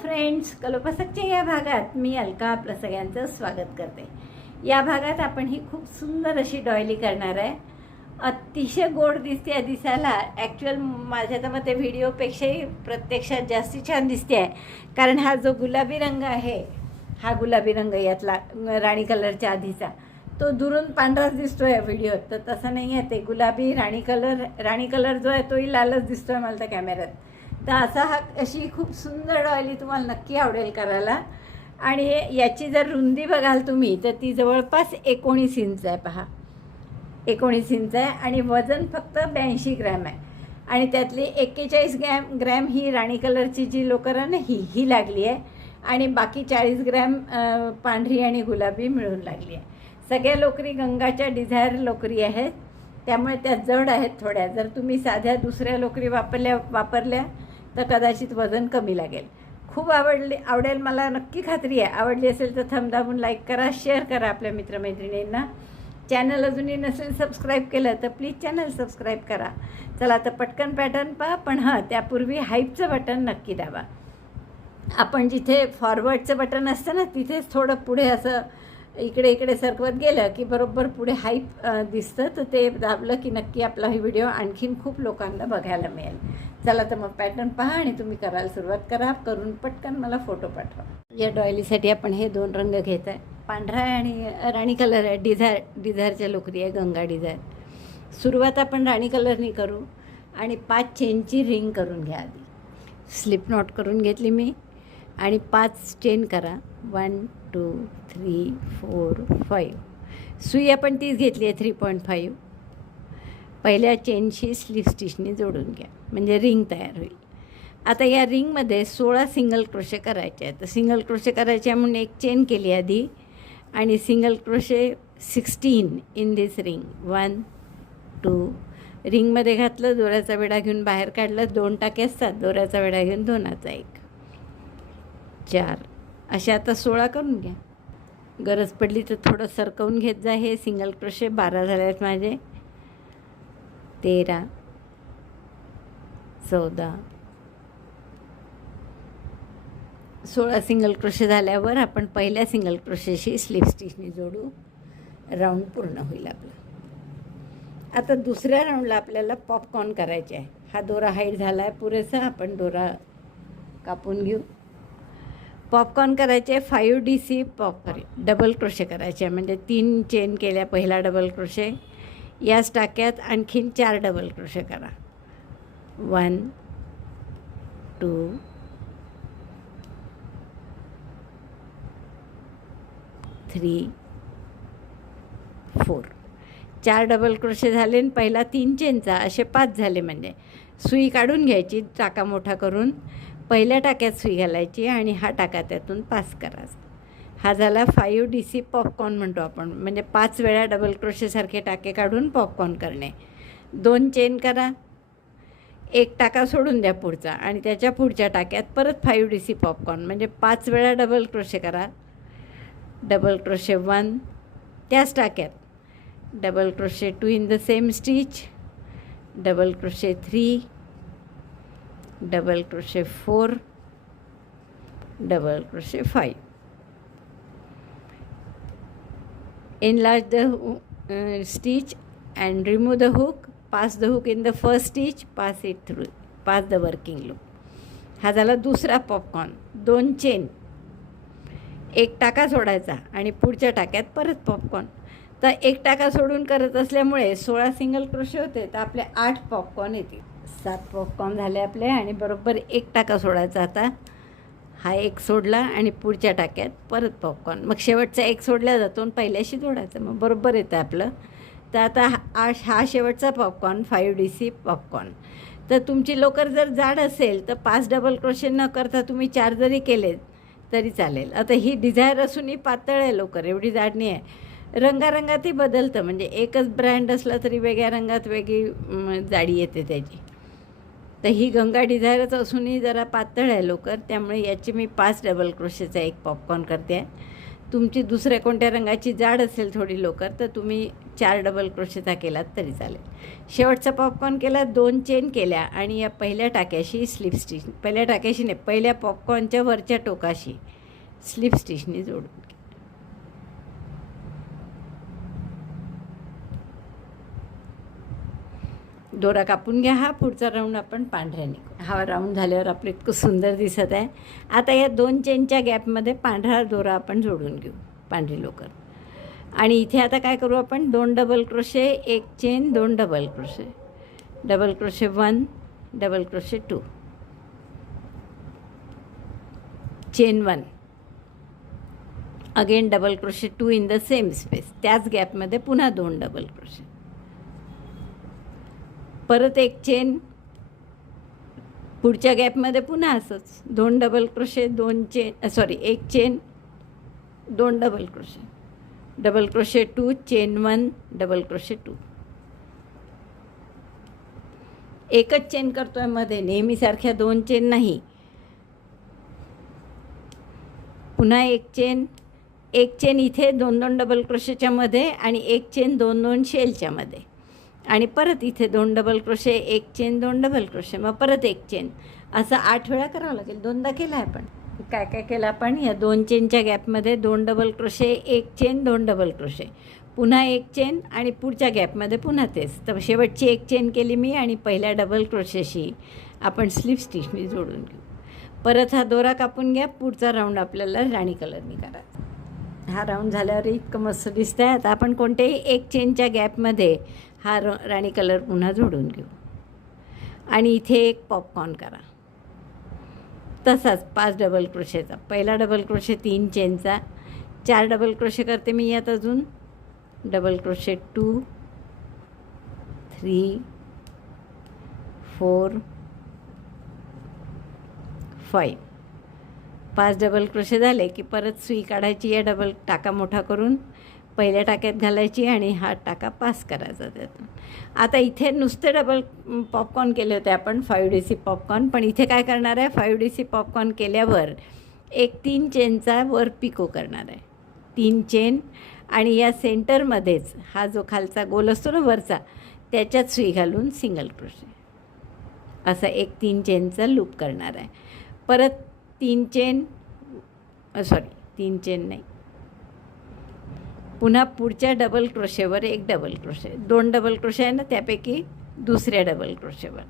Friends, कलोपासकच्या या भागात मी अलका आपलं सगळ्यांचं स्वागत करते। या भागात आपण ही खूप सुंदर अशी डॉयली करणार आहे। अतिशय गोड दिसते आहे दिसायला। ॲक्च्युअल माझ्या तर मते व्हिडिओपेक्षाही प्रत्यक्षात जास्ती छान दिसते आहे, कारण हा जो गुलाबी रंग आहे, हा गुलाबी रंग यातला राणी कलरच्या आधीचा तो दुरून पांढराच दिसतो आहे व्हिडिओत, तर तसं नाही आहे। ते गुलाबी राणी कलर जो आहे तोही लालच दिसतो आहे मला त्या कॅमेऱ्यात। तर असा हा अशी खूप सुंदर डॉयली तुम्हाला नक्की आवडेल करायला। आणि याची जर रुंदी बघाल तुम्ही तर ती जवळपास 19 इंच आहे। पहा, 19 इंच आहे आणि वजन फक्त 82 ग्रॅम आहे। आणि त्यातली 41 ग्रॅम ही राणी कलरची जी लोकर आहे ना, ही लागली आहे आणि बाकी 40 ग्रॅम पांढरी आणि गुलाबी मिळून लागली आहे। सगळ्या लोकरी गंगाच्या डिझायर लोकरी आहेत, त्यामुळे त्या जड आहेत थोड्या। जर तुम्ही साध्या दुसऱ्या लोकरी वापरल्या तर कदाचित वजन कमी लागेल। खूप आवडेल मला, नक्की खात्री आहे। आवडली असेल तर थंब दाबून लाईक करा, शेअर करा आपल्या मित्रमैत्रिणींना। चॅनल अजूनही नसेल सबस्क्राईब केलं तर प्लीज चॅनल सबस्क्राईब करा। चला तर पटकन पॅटर्न पहा, पण हां त्यापूर्वी हाईपचं बटन नक्की दाबा। आपण जिथे फॉरवर्डचं बटन असतं ना, तिथेच थोडं पुढे असं इकडे सरकवत गेलं की बरोबर पुढे हाईप दिसतं, तर ते दाबलं की नक्की आपला ही व्हिडिओ आणखीन खूप लोकांना बघायला मिळेल। चला तर मग पॅटर्न पहा आणि तुम्ही करायला सुरुवात करा। करून पटकन मला फोटो पाठवा। या डॉयलीसाठी आपण हे दोन रंग घेत आहे, पांढरा आणि राणी कलर आहे। डिझायरच्या लोकरी आहे, गंगा डिझायर। सुरुवात आपण राणी कलरनी करू आणि 5 चेनची रिंग करून घ्या। आधी स्लिप नॉट करून घेतली मी आणि 5 चेन करा। 1 2 3 4 5। सुई आपण तीच घेतली आहे 3.5। पहिल्या चेनशी स्लीव स्टिचनी जोडून घ्या, म्हणजे रिंग तयार होईल। आता या रिंगमध्ये 16 सिंगल क्रोशे करायचे आहेत। तर सिंगल क्रोशे करायचे म्हणून एक चेन केली आधी आणि single crochet 16 in this ring. 1 2 रिंगमध्ये घातलं, दोऱ्याचा विडा घेऊन बाहेर काढलं। 2 टाके असतात, दोऱ्याचा विडा घेऊन 2चा 1 4 असे आता 16 करून घ्या। गरज पडली तर थोडं सरकवून घेत जा। हे सिंगल क्रोशे 12 झाले आहेत माझे। 13 14 16 सिंगल क्रोशे झाल्यावर आपण पहिल्या सिंगल क्रोशेशी स्लीव स्टिचनी जोडू। राऊंड पूर्ण होईल आपला। आता दुसऱ्या राऊंडला आपल्याला पॉपकॉर्न करायचे आहे। हा दोरा हाईट झाला आहे पुरेसा, आपण दोरा कापून घेऊ। पॉपकॉर्न करायचे 5 DC डबल क्रोशे करायचे, म्हणजे 3 चेन केल्या पहिला डबल क्रोशे, याच टाक्यात आणखीन 4 डबल क्रोशे करा। 1 2 3 4 4 डबल क्रोशे झाले आणि पहिला 3 चेनचा असे 5 झाले। म्हणजे सुई काढून घ्यायची, टाका मोठा करून पहिल्या टाक्यात सुई घालायची आणि हा टाका त्यातून पास करायचा। हा झाला 5 DC पॉपकॉर्न म्हणतो आपण, म्हणजे 5 वेळा डबल क्रोशेसारखे टाके काढून पॉपकॉर्न करणे। 2 चेन करा, एक टाका सोडून द्या पुढचा आणि त्याच्या पुढच्या टाक्यात परत 5 DC पॉपकॉर्न, म्हणजे 5 वेळा डबल क्रोशे करा। डबल क्रोशे 1 त्याच टाक्यात, double crochet 2 in the same stitch, double crochet 3, double crochet 4, double crochet 5। Enlarge the stitch and remove the hook. Pass the hook in the first stitch. Pass it through. Pass the working loop. हा झाला दुसरा popcorn. 2 chain, एक टाका सोडायचा आणि पुढच्या टाक्यात परत पॉपकॉर्न। तर एक टाका सोडून करत असल्यामुळे 16 सिंगल क्रोशे होते, तर आपले 8 पॉपकॉर्न येतील। 7 पॉपकॉर्न झाले आपले आणि बरोबर एक टाका सोडायचा। आता हा एक सोडला आणि पुढच्या टाक्यात परत पॉपकॉर्न, मग शेवटचा एक सोडला जातो आणि पहिल्याशी जोडायचं, मग बरोबर येतं आपलं। तर आता हा शेवटचा पॉपकॉर्न 5 DC पॉपकॉर्न। तर तुमची लोकर जर जाड असेल तर 5 डबल क्रोशे न करता तुम्ही 4 जरी केले तरी चालेल। आता ही डिझायर असूनही पातळ आहे लोकर, एवढी जाड नाही आहे। रंगारंगातही बदलतं, म्हणजे एकच ब्रँड असला तरी वेगळ्या रंगात वेगळी जाडी येते त्याची। तर ही गंगा डिझायरच असूनही जरा पातळ आहे लोकर, त्यामुळे याची मी 5 डबल क्रोशेचा एक पॉपकॉर्न करते आहे। तुमची दुसऱ्या कोणत्या रंगाची जाड असेल थोडी लोकर तर तुम्ही 4 डबल क्रोशेचा केलात तरी चालेल. शेवटचा पॉपकॉर्न केला, 2 चेन केल्या आणि या पहिल्या टाक्याशी स्लिप स्टिच, पहिल्या टाक्याशी नाही, पहिल्या पॉपकॉर्नच्या वरच्या टोकाशी स्लिप स्टिचने जोडून घ्या. दोरा कापून घ्या. हा पुढचा राऊंड आपण पांढऱ्याने, हा राऊंड झाल्यावर आपलं इतकं सुंदर दिसत आहे. आता या 2 चेनच्या गॅपमध्ये पांढरा दोरा आपण जोडून घेऊ, पांढरी लोकर. आणि इथे आता काय करू आपण, 2 double crochet, 1 chain, 2 double crochet, double crochet 1, double crochet 2, chain 1, again double crochet 2 in the same space, त्याच गॅपमध्ये पुन्हा 2 डबल क्रोशे, परत 1 चेन, पुढच्या गॅपमध्ये पुन्हा असंच 2 double crochet, 2 chain, sorry 1 chain, 2 double crochet, double crochet 2, chain 1, double crochet 2, एकच chain करतोय मध्ये, नेहमीसारख्या 2 chain नाही. पुन्हा 1 चेन, 1 चेन इथे 2-2 डबल क्रोशेच्या मध्ये आणि 1 चेन 2-2 शेलच्या मध्ये, आणि परत इथे 2 double crochet, 1 chain, 2 double crochet, मग परत 1 चेन, असं 8 वेळा करावं लागेल. 2दा केलं आहे आपण. काय काय केलं आपण, या 2 चेनच्या गॅपमध्ये 2 double crochet, 1 chain, 2 double crochet, पुन्हा 1 चेन आणि पुढच्या गॅपमध्ये पुन्हा तेच. तर शेवटची 1 चेन केली मी आणि पहिल्या डबल क्रोशेशी आपण स्लिप स्टिचनी जोडून घेऊ. परत हा दोरा कापून घ्या. पुढचा राऊंड आपल्याला राणी कलरनी करायचा. हा राऊंड झाल्यावर इतकं मस्त दिसतं आहे. आता आपण कोणत्याही 1 चेनच्या गॅपमध्ये हा राणी कलर पुन्हा जोडून घेऊ आणि इथे एक पॉपकॉर्न करा. तसाच 5 डबल क्रोशेचा, पहिला डबल क्रोशे 3 चेनचा, 4 डबल क्रोशे करते मी यात, अजून डबल क्रोशे 2, 3, 4, 5, 5 डबल क्रोशे झाले की परत सुई काढायची, या डबल टाका मोठा करून पहिल्या टाक्यात घालायची आणि हा टाका पास करायचा त्यातून. आता इथे नुसते डबल पॉपकॉर्न केले होते आपण, 5DC पॉपकॉर्न, पण इथे काय करणार आहे, 5DC पॉपकॉर्न केल्यावर एक 3 चेनचा वर पिको करणार आहे. 3 चेन आणि या सेंटरमध्येच हा जो खालचा गोल असतो ना वरचा, त्याच्यात सुई घालून सिंगल क्रोशे, असा एक 3 चेनचा लूप करणार आहे. परत 3 चेन, सॉरी 3 चेन नाही, पुन्हा पुढच्या डबल क्रोशेवर 1 डबल क्रोशे, 2 डबल क्रोशे आहे ना, त्यापैकी दुसऱ्या डबल क्रोशेवर,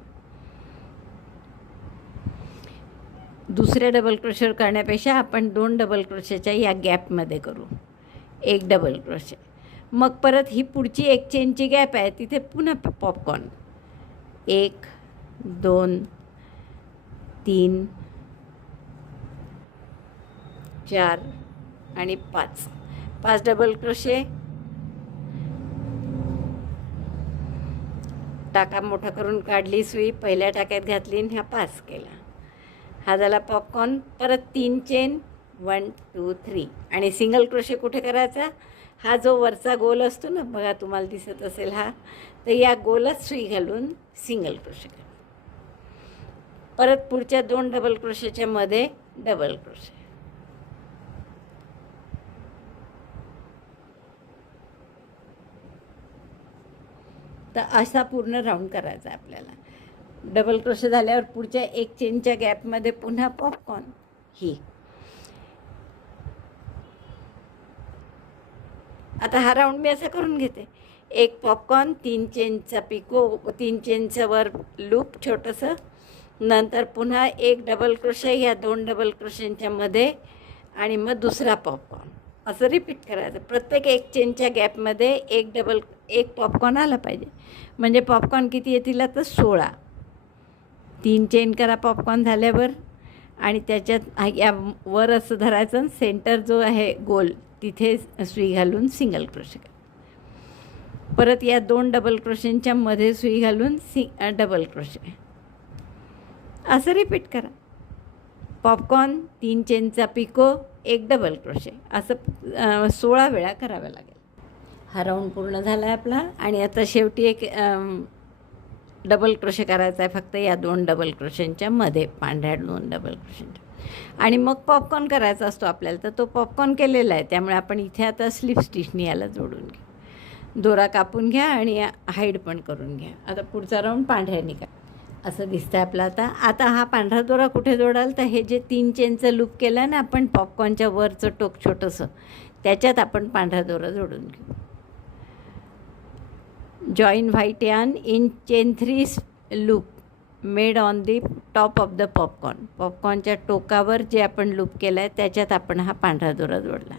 दुसऱ्या डबल क्रोशेवर करण्यापेक्षा आपण 2 डबल क्रोशेच्या या गॅपमध्ये करू 1 डबल क्रोशे. मग परत ही पुढची 1 चेनची गॅप आहे, तिथे पुन्हा पॉपकॉर्न 1, 2, 3, 4 आणि 5 डबल क्रोशे, टाका मोठा करून काढली सुई, पहिल्या टाक्यात घातली आणि हा पास केला. हा झाला पॉपकॉर्न. परत 3 चेन, 1, 2, 3 आणि सिंगल क्रोशे कुठे करायचा, हा जो वरचा गोल असतो ना, बघा तुम्हाला दिसत असेल हा, तर या गोलात सुई घालून सिंगल क्रोशे करा. परत पुढच्या 2 डबल क्रोशेच्या मध्ये डबल क्रोशे. तर असा पूर्ण राऊंड करायचा आपल्याला. डबल क्रोशे झाल्यावर पुढच्या 1 चेनच्या गॅपमध्ये पुन्हा पॉपकॉर्न. ही आता हा राऊंड मी असा करून घेते, 1 पॉपकॉर्न, 3 चेनचा पिको, 3 चेनचं वर लूप छोटंसं, नंतर पुन्हा 1 डबल क्रोशे या 2 डबल क्रोशेंच्या मध्ये आणि मग दुसरा पॉपकॉर्न, असं रिपीट करायचं. प्रत्येक 1 चेनच्या गॅपमध्ये 1 पॉपकॉर्न आला पाहिजे. म्हणजे पॉपकॉर्न किती येतील आता, 16. 3 चेन करा पॉपकॉर्न झाल्यावर आणि त्याच्यात या वर असं धरायचं, सेंटर जो आहे गोल तिथे सुई घालून सिंगल क्रोशे करा. परत या 2 डबल क्रोशेंच्या मध्ये सुई घालून डबल क्रोशे, असं रिपीट करा. पॉपकॉर्न, 3 चेनचा पिको, 1 डबल क्रोशे, असं 16 वेळा करावं लागेल. हा राऊंड पूर्ण झाला आहे आपला. आणि आता शेवटी एक डबल क्रोशे करायचा आहे फक्त या 2 डबल क्रोशेंच्या मध्ये, पांढऱ्या 2 डबल क्रोशेंच्या, आणि मग पॉपकॉर्न करायचा असतो आपल्याला. तर तो पॉपकॉर्न केलेला आहे, त्यामुळे आपण इथे आता स्लिप स्टिचनी याला जोडून घेऊ. दोरा कापून घ्या आणि हाईड पण करून घ्या. आता पुढचा राऊंड पांढऱ्याने का असं दिसतं आपलं. आता हा पांढरा दोरा कुठे जोडाल तर हे जे 3 चेनचं लूप केलं ना आपण पॉपकॉर्नच्या वरचं टोक छोटंसं, त्याच्यात आपण पांढरा दोरा जोडून घेऊ. Join white yarn in chain 3 loop made on the top of the popcorn. पॉपकॉर्नच्या टोकावर जे आपण लूप केलं आहे त्याच्यात आपण हा पांढरा दोरा जोडला.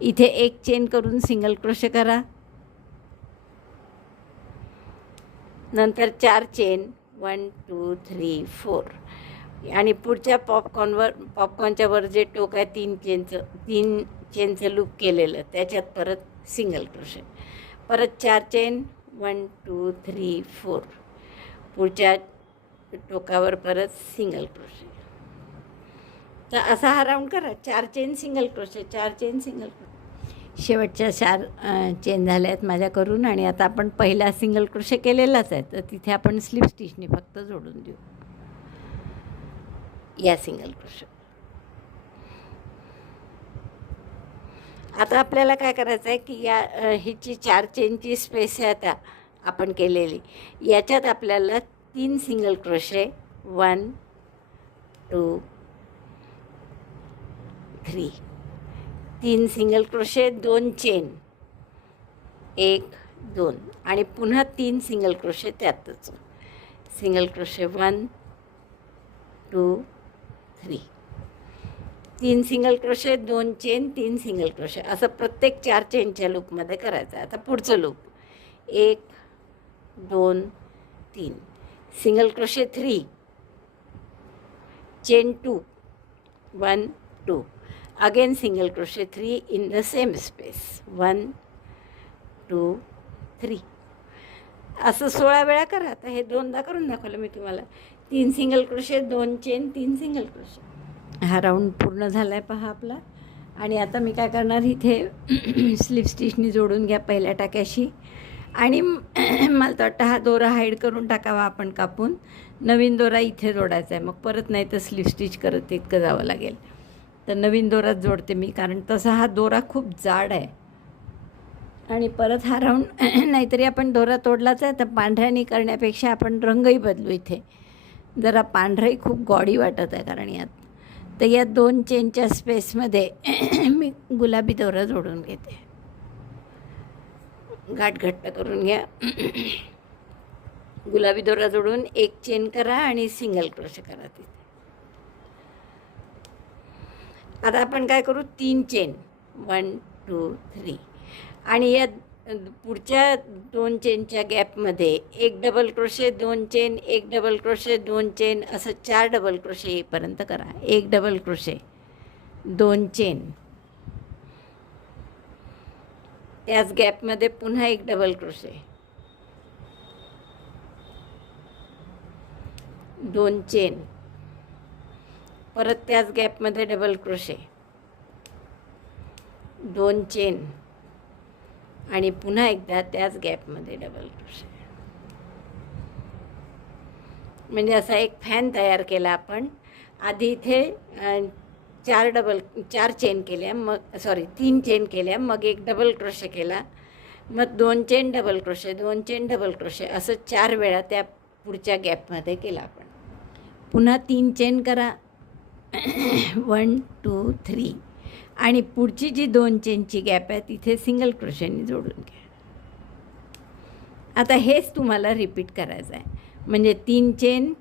इथे एक चेन करून सिंगल क्रोशे करा. नंतर 4 चेन 1 2 3 4 आणि पुढच्या पॉपकॉर्नच्या वर जे टोक आहे 3 चेनचं लूप केलेलं त्याच्यात परत सिंगल क्रोशे. परत 4 चेन 1 2 3 4 पुढच्या टोकावर परत सिंगल क्रोशे. तर असा हा राऊंड करा. 4 chain single crochet, 4 chain single crochet. शेवटच्या 4 चेन झाल्या आहेत माझ्या करून. आणि आता आपण पहिला सिंगल क्रोशे केलेलाच आहे तर तिथे आपण स्लिप स्टिचने फक्त जोडून देऊ या सिंगल क्रोशे. आता आपल्याला काय करायचं आहे की या हिची 4 चेनची स्पेस आहे आता आपण केलेली, याच्यात आपल्याला 3 single crochet 1 2 3 3 single crochet 2 chain 1 2 आणि पुन्हा 3 सिंगल क्रोशे त्यातच. Single crochet 1 2 3 3 single crochet 2 chain 3 single crochet असं प्रत्येक 4 चेनच्या लूपमध्ये करायचं आहे. आता पुढचं loop 1 2 3 single crochet 3 chain 2 1 2 again single crochet 3 in the same space 1 2 3 असं 16 वेळा करा. आता हे 2दा करून दाखवलं मी तुम्हाला. 3 single crochet 2 chain 3 single crochet. हा राऊंड पूर्ण झाला आहे पहा आपला. आणि आता मी काय करणार इथे स्लिप स्टिचनी जोडून घ्या पहिल्या टाक्याशी. आणि मला तर वाटतं हा दोरा हाईड करून टाकावा आपण कापून. नवीन दोरा इथे जोडायचा आहे, मग परत नाही तर स्लिप स्टिच करत इतकं जावं लागेल. तर नवीन दोराच जोडते मी, कारण तसा हा दोरा खूप जाड आहे. आणि परत हा राऊंड नाहीतरी आपण दोरा तोडलाच आहे तर पांढऱ्याने करण्यापेक्षा आपण रंगही बदलू. इथे जरा पांढरंही खूप गॉडी वाटत आहे कारण यात. तर या 2 चेनच्या स्पेसमध्ये मी गुलाबी दोरा जोडून घेते. गाठ घट्ट करून घ्या. गुलाबी दोरा जोडून 1 चेन करा आणि सिंगल क्रोशे करा तिथे. आता आपण काय करू 3 चेन 1 2 3 आणि या पुढच्या 2 चेनच्या गॅपमध्ये 1 double crochet 2 chain 1 double crochet 2 chain असं 4 डबल क्रोशे येईपर्यंत करा. 1 डबल क्रोशे 2 चेन त्याच गॅपमध्ये पुन्हा 1 डबल क्रोशे 2 चेन परत त्याच गॅपमध्ये डबल क्रोशे 2 चेन आणि पुन्हा एकदा त्याच गॅपमध्ये डबल क्रोशे. म्हणजे असा एक फॅन तयार केला आपण. आधी इथे 4 चेन केल्या, मग 3 चेन केल्या, मग 1 डबल क्रोशे केला, मग 2 chain double crochet 2 chain double crochet असं 4 वेळा त्या पुढच्या गॅपमध्ये केला आपण. पुन्हा 3 चेन करा 1 2 3 आणि पुढची जी 2 चेनची गॅप आहे तिथे सिंगल क्रोशेने जोडून घ्या. आता हेच तुम्हाला रिपीट करायचं आहे. म्हणजे 3 चेन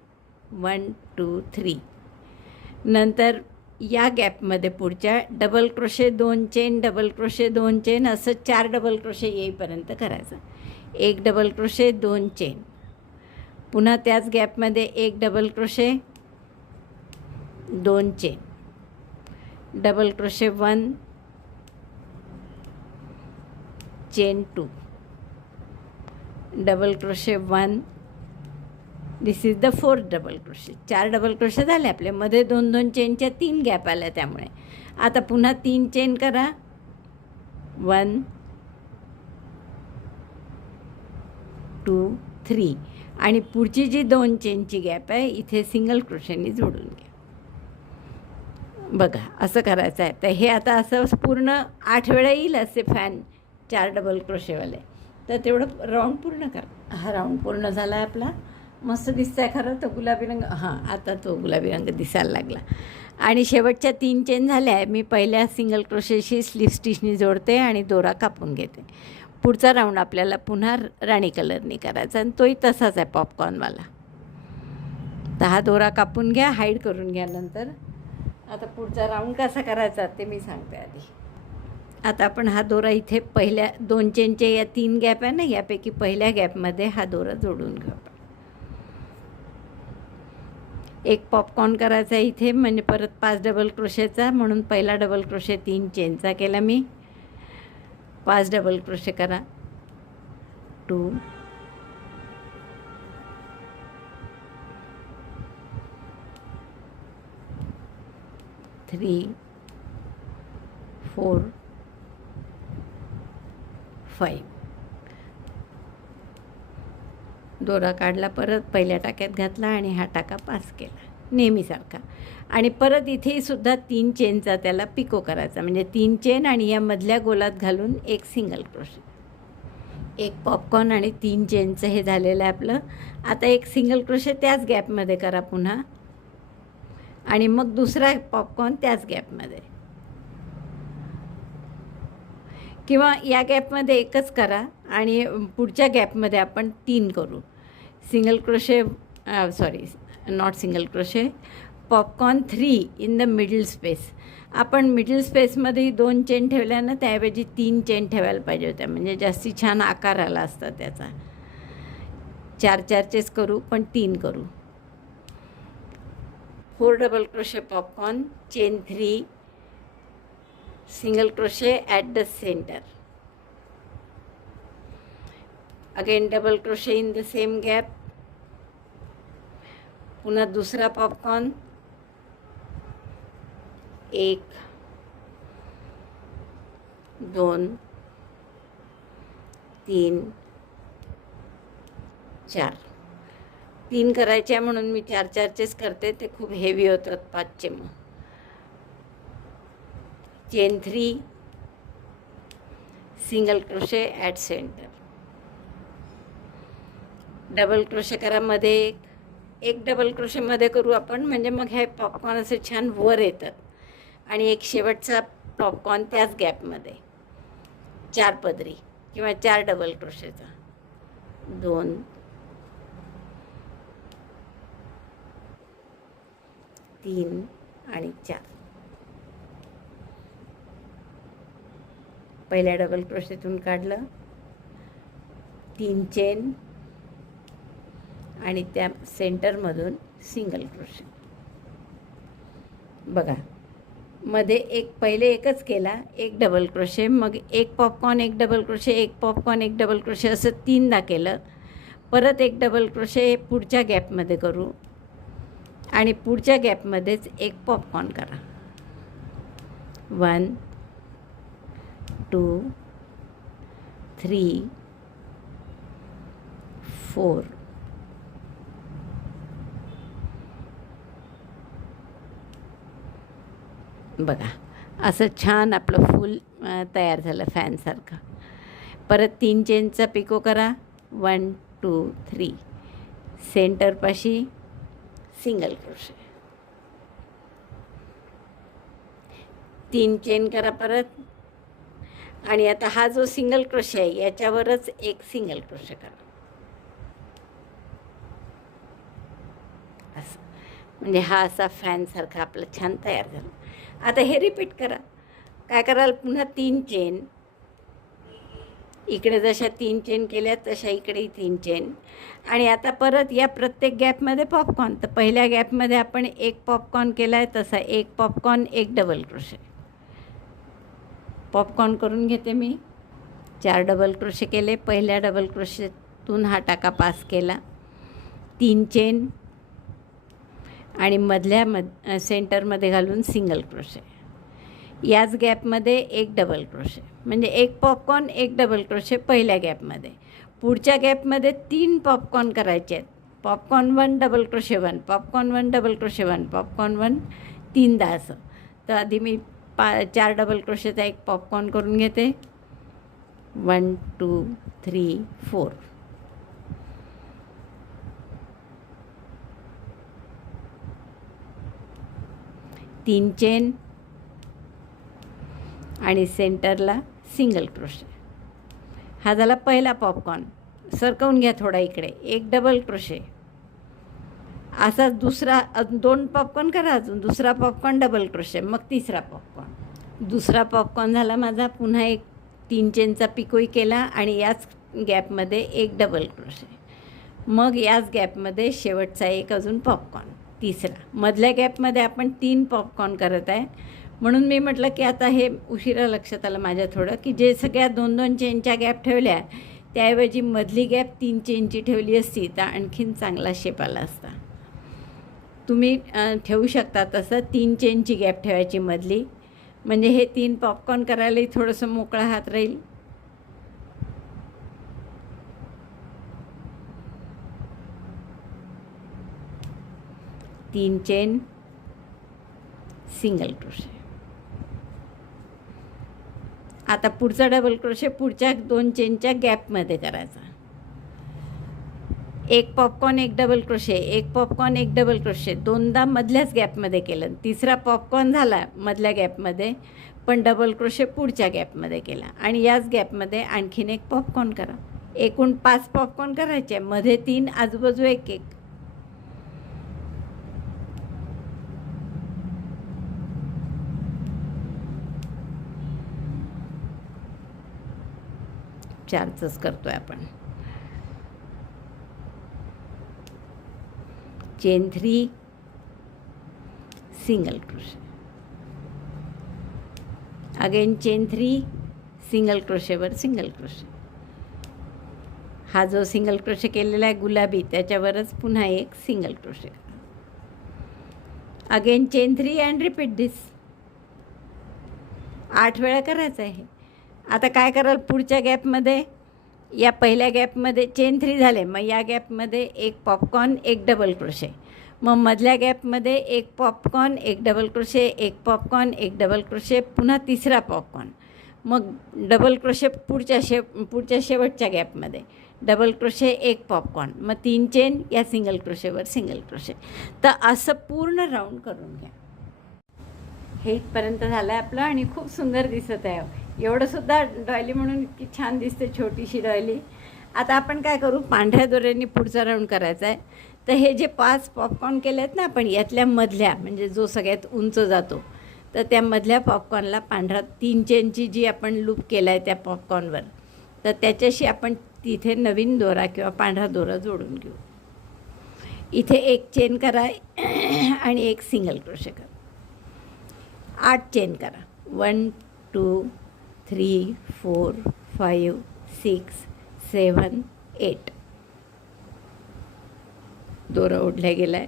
1 2 3 नंतर या गॅपमध्ये पुढच्या double crochet 2 chain double crochet 2 chain असं 4 डबल क्रोशे येईपर्यंत करायचं. 1 डबल क्रोशे 2 चेन पुन्हा त्याच गॅपमध्ये 1 double crochet 2 chain double crochet 1 chain 2 double crochet 1 this is the 4th double crochet. 4 double crochet झाले आपले. मध्ये 2 चेनच्या 3 गॅप आल्या त्यामुळे. आता पुन्हा 3 चेन करा 1 2 3 आणि पुढची जी 2 चेनची गॅप आहे इथे सिंगल क्रोशेने जोडून घ्या. बघा असं करायचं आहे. तर हे आता असं पूर्ण 8 वेळा येईल असे फॅन 4 डबल क्रोशेवाले. तर तेवढं राऊंड पूर्ण कर. हा राऊंड पूर्ण झाला आहे आपला. मस्त दिसतं आहे खरं तो गुलाबी रंग. हां, आता तो गुलाबी रंग दिसायला लागला. आणि शेवटच्या 3 चेन झाल्या आहे. मी पहिल्या सिंगल क्रोशेशी स्लीव स्टिचनी जोडते आणि दोरा कापून घेते. पुढचा राऊंड आपल्याला पुन्हा राणी कलरनी करायचा आणि तोही तसाच आहे पॉपकॉर्नवाला. तर हा दोरा कापून घ्या, हाईड करून घ्या नंतर. आता पुढचा राऊंड कसा करायचा ते मी सांगते आधी. आता आपण हा दोरा इथे पहिल्या 2 चेनचे या 3 गॅप आहे ना, यापैकी पहिल्या गॅपमध्ये हा दोरा जोडून घेऊ आपण. एक पॉपकॉर्न करायचा इथे, म्हणजे परत 5 डबल क्रोशेचा, म्हणून पहिला डबल क्रोशे 3 चेनचा केला मी. 5 डबल क्रोशे करा. 2 3 4 5. दोरा काढला, परत पहिल्या टाक्यात घातला आणि हा टाका पास केला नेहमीसारखा. आणि परत इथेही सुद्धा 3 चेनचा त्याला पिको करायचा, म्हणजे 3 चेन आणि या मधल्या गोलात घालून एक सिंगल क्रोशे. एक पॉपकॉर्न आणि 3 चेनचं हे झालेलं आहे आपलं. आता एक सिंगल क्रोशे त्याच गॅपमध्ये करा पुन्हा, आणि मग दुसरा पॉपकॉर्न त्याच गॅपमध्ये, किंवा या गॅपमध्ये एकच करा आणि पुढच्या गॅपमध्ये आपण 3 करू. Single crochet not single crochet, popcorn 3 in the middle space. आपण मिडल स्पेसमध्ये 2 चेन ठेवल्या ना, त्याऐवजी 3 चेन ठेवायला पाहिजे होत्या, म्हणजे जास्ती छान आकार आला असता त्याचा. 4-4चेच करू, पण 3 करू. 4 double crochet popcorn, chain 3, single crochet at the center, again double crochet in the same gap, पुन्हा दूसरा पॉपकॉर्न, 1 2 3 4. 3 करायचे म्हणून मी 4-4चेच करते, ते खूप हेवी होतात 5चे. मग chain 3, single crochet at centre, double crochet करा मध्ये. एक डबल क्रोशेमध्ये करू आपण, म्हणजे मग हे पॉपकॉर्न असे छान वर येतात. आणि एक शेवटचा पॉपकॉर्न त्याच गॅपमध्ये 4 पदरी किंवा 4 डबल क्रोशेचा. 2 3 आणि 4. पहिल्या डबल क्रोशेतून काढलं, 3 चेन आणि त्या सेंटरमधून सिंगल क्रोशे. बघा, मध्ये एक पहिले एकच केला, एक डबल क्रोशे, मग एक पॉपकॉर्न, एक डबल क्रोशे, एक पॉपकॉर्न, एक डबल क्रोशे, असं 3दा केलं. परत एक डबल क्रोशे पुढच्या गॅपमध्ये करू आणि पुढच्या गॅपमध्येच एक पॉपकॉर्न करा. 1 2 3 4. बघा, असं छान आपलं फूल तयार झालं फॅनसारखं. परत 3 चेनचा पिको करा. 1 2 3, सेंटरपाशी सिंगल क्रोशे, 3 चेन करा परत. आणि आता हा जो सिंगल क्रोशे आहे याच्यावरच एक सिंगल क्रोशे करा. असं, म्हणजे हा असा फॅनसारखा आपला छान तयार झाला. आता हे रिपीट करा. काय कराल, पुन्हा 3 चेन, इकडे जशा 3 चेन केल्या तशा इकडेही 3 चेन. आणि आता परत या प्रत्येक गॅपमध्ये पॉपकॉर्न. तर पहिल्या गॅपमध्ये आपण एक पॉपकॉर्न केला आहे, तसा एक पॉपकॉर्न, एक डबल क्रोशे. पॉपकॉर्न करून घेते मी. 4 डबल क्रोशे केले, पहिल्या डबल क्रोशेतून हा टाका पास केला, 3 चेन आणि मधल्या सेंटरमध्ये घालून सिंगल क्रोशे. याच गॅपमध्ये एक डबल क्रोशे, म्हणजे एक पॉपकॉर्न, एक डबल क्रोशे पहिल्या गॅपमध्ये. पुढच्या गॅपमध्ये 3 पॉपकॉर्न करायचे आहेत. Popcorn 1 double crochet 1, popcorn 1 double crochet 1, popcorn 1, 3दा असं. तर आधी मी 4 डबल क्रोशेचा एक पॉपकॉर्न करून घेते. 1 2 3 4. तीन चेन आणि सेंटरला सिंगल क्रोशे. हा झाला पहिला पॉपकॉर्न. सरकवून घ्या थोडा इकडे. एक डबल क्रोशे. असा दुसरा 2 पॉपकॉर्न करा. अजून दुसरा पॉपकॉर्न डबल क्रोशे. मग तिसरा पॉपकॉर्न. दुसरा पॉपकॉर्न झाला माझा. पुन्हा एक 3 चेनचा पिकोई केला आणि याच गॅपमध्ये एक डबल क्रोशे. मग याच गॅपमध्ये शेवटचा एक अजून पॉपकॉर्न. तिसरा. मधल्या गॅपमध्ये आपण 3 पॉपकॉर्न करत आहे. म्हणून मी म्हटलं की आता हे उशिरा लक्षात आलं माझ्या थोडं की जे सगळ्या 2-2 चेनच्या गॅप ठेवल्या त्याऐवजी मधली गॅप 3 चेनची ठेवली असती तर आणखीन चांगला शेप आला असता. तुम्ही ठेवू शकता तसं 3 चेनची गॅप ठेवायची मधली. म्हणजे हे 3 पॉपकॉर्न करायलाही थोडंसं मोकळा हात राहील. तीन चेन सिंगल क्रोशे. आता पुढचा डबल क्रोशे पुढच्या 2 चेनच्या गॅपमध्ये करायचा. एक पॉपकॉर्न एक डबल क्रोशे. एक पॉपकॉर्न एक डबल क्रोशे. 2दा मधल्याच गॅपमध्ये केलं. तिसरा पॉपकॉर्न झाला मधल्या गॅपमध्ये पण डबल क्रोशे पुढच्या गॅपमध्ये केला. आणि याच गॅपमध्ये आणखीन एक पॉपकॉर्न करा. एकूण 5 पॉपकॉर्न करायचे. मध्ये 3 आजूबाजू एक एक. चारचंच करतोय आपण. Chain 3 single crochet. Again chain 3 single क्रोशेवर सिंगल क्रोशे. हा जो सिंगल क्रोशे केलेला आहे गुलाबी त्याच्यावरच पुन्हा एक single crochet. Again chain 3 and repeat this. 8 वेळा करायचं आहे. आता काय कराल पुढच्या गॅपमध्ये या पहिल्या गॅपमध्ये चेन 3 झाले. मग या गॅपमध्ये एक पॉपकॉर्न एक डबल क्रोशे. मग मधल्या गॅपमध्ये एक पॉपकॉर्न एक डबल क्रोशे. एक पॉपकॉर्न एक डबल क्रोशे. पुन्हा तिसरा पॉपकॉर्न. मग डबल क्रोशे पुढच्या शेवटच्या गॅपमध्ये डबल क्रोशे एक पॉपकॉर्न. मग 3 चेन या सिंगल क्रोशेवर सिंगल क्रोशे. तर असं पूर्ण राऊंड करून घ्या. हे इथपर्यंत झालं आहे आपलं आणि खूप सुंदर दिसत आहे. एवढंसुद्धा डॉयली म्हणून इतकी छान दिसते छोटीशी डॉयली. आता आपण काय करू पांढऱ्या दोऱ्यांनी पुढचा राऊंड करायचा आहे. तर हे जे 5 पॉपकॉर्न केले आहेत ना आपण यातल्या मधल्या म्हणजे जो सगळ्यात उंच जातो तर त्या मधल्या पॉपकॉर्नला पांढरा 3 चेनची जी आपण लूप केला आहे त्या पॉपकॉर्नवर तर त्याच्याशी आपण तिथे नवीन दोरा किंवा पांढरा दोरा जोडून घेऊ. इथे एक चेन करा आणि एक सिंगल क्रोशे करा. 8 चेन करा. 1 2 3 4 5 6 7 8. दोरा ओढल्या गेला आहे.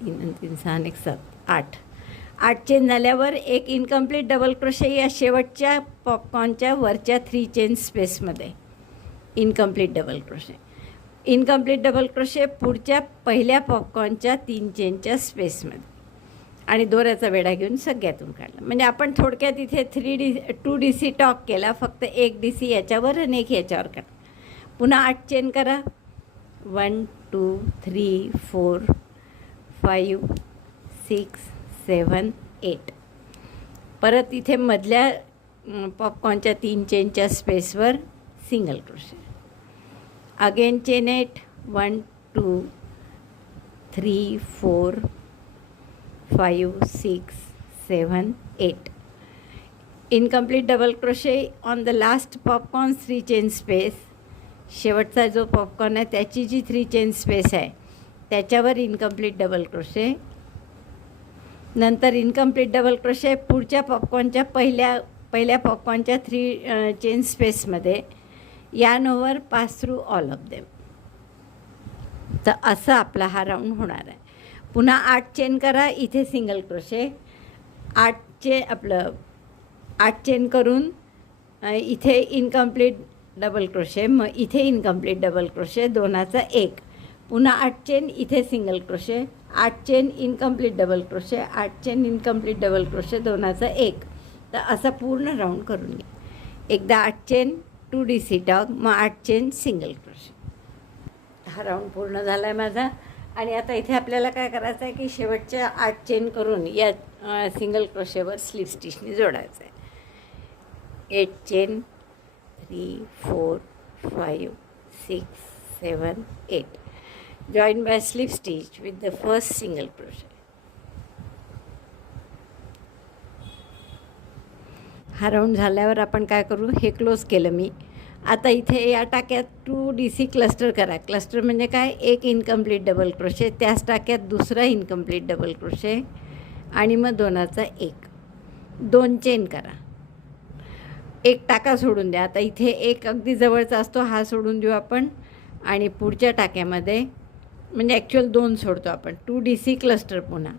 3 आणि 3 6 आणि 7 8. 8 चेन झाल्यावर एक इनकम्प्लीट डबल क्रोशे या शेवटच्या पॉपकॉर्नच्या वरच्या 3 चेन स्पेसमध्ये incomplete double crochet. Incomplete double crochet पुढच्या पहिल्या पॉपकॉर्नच्या 3 चेनच्या स्पेसमध्ये आणि दोऱ्याचा वेढा घेऊन सगळ्यातून काढला. म्हणजे आपण थोडक्यात इथे 2 DC टॉक केला. फक्त एक DC याच्यावर आणि एक याच्यावर काढा. पुन्हा 8 चेन करा. 1 2 3 4 5 6 7 8. परत इथे मधल्या पॉपकॉर्नच्या 3 चेनच्या स्पेसवर single crochet. Again chain 8. 1 2 3 4 5 6 7 8. Incomplete double crochet on the last popcorn 3 chain space. शेवटचा जो पॉपकॉर्न आहे त्याची जी 3 चेन स्पेस आहे त्याच्यावर इनकम्प्लीट डबल क्रोशे. नंतर इनकम्प्लीट डबल क्रोशे पुढच्या पॉपकॉर्नच्या पहिल्या पॉपकॉर्नच्या 3 चेन स्पेसमध्ये yarn over pass through all of them. तर असं आपला हा राऊंड होणार आहे. पुन्हा 8 चेन करा. इथे सिंगल क्रोशे. 8 चेन करून इथे इनकम्प्लीट डबल क्रोशे. मग इथे इनकम्प्लीट डबल क्रोशे 2चा 1. पुन्हा 8 चेन इथे single crochet. 8 chain incomplete double crochet. 8 chain incomplete double crochet 2चा 1. तर असा पूर्ण राऊंड करून घ्या. एकदा 8 चेन 2 DC टॉग, मग 8 चेन सिंगल क्रोशे. हा राऊंड पूर्ण झाला आहे माझा. आणि आता इथे आपल्याला काय करायचं आहे की शेवटच्या 8 चेन करून या सिंगल क्रोशेवर स्लीव स्टिचने जोडायचं आहे. 8 chain 3 4 5 6 7 8 join by slip stitch with the first single crochet. हा राऊंड झाल्यावर आपण काय करू, हे क्लोज केलं मी. आता इथे या टाक्यात 2 DC क्लस्टर करा. क्लस्टर म्हणजे काय, एक इनकम्प्लीट डबल क्रोशे, त्याच टाक्यात दुसरा इनकम्प्लीट डबल क्रोशे आणि मग दोनाचा एक, 2 चेन करा. एक टाका सोडून द्या. आता इथे एक अगदी जवळचा असतो, हा सोडून देऊ आपण. आणि पुढच्या टाक्यामध्ये म्हणजे ॲक्च्युअल 2 सोडतो आपण. 2 DC क्लस्टर, पुन्हा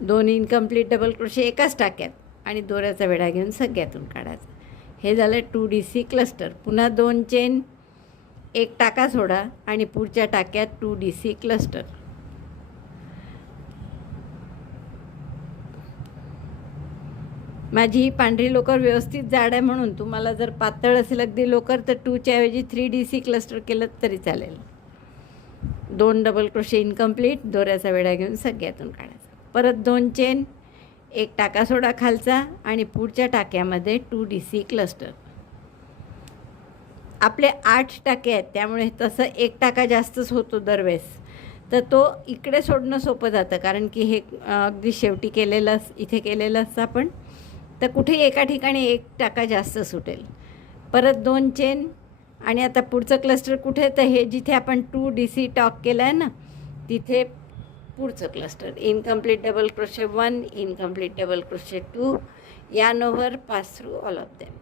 2 इनकम्प्लीट डबल क्रोशे एकाच टाक्यात आणि दोऱ्याचा वेढा घेऊन सगळ्यातून काढायचा. हे झालं 2 DC क्लस्टर. पुन्हा 2 चेन, एक टाका सोडा आणि पुढच्या टाक्यात 2 DC क्लस्टर. माझी ही पांढरी लोकर व्यवस्थित जाड आहे म्हणून तुम्हाला जर पातळ असेल अगदी लोकर तर 2च्या ऐवजी 3 DC क्लस्टर केलं तरी चालेल. 2 डबल क्रोशे इनकम्प्लीट, दोऱ्याचा वेढा घेऊन सगळ्यातून काढायचा. परत 2 चेन, एक टाका सोडा खालचा आणि पुढच्या टाक्यामध्ये 2 DC क्लस्टर. आपले 8 टाके आहेत त्यामुळे तसं एक टाका जास्तच होतो दरवेळेस, तर तो इकडे सोडणं सोपं जातं. कारण की हे अगदी शेवटी केलेलं इथे केलेलं असतं आपण, तर कुठेही एका ठिकाणी एक टाका जास्त सुटेल. परत 2 चेन आणि आता पुढचं क्लस्टर कुठे, तर हे जिथे आपण 2 DC टॉक केलं आहे ना तिथे पुढचं cluster. Incomplete double crochet 1, incomplete double crochet 2, yarn over, pass through all of them.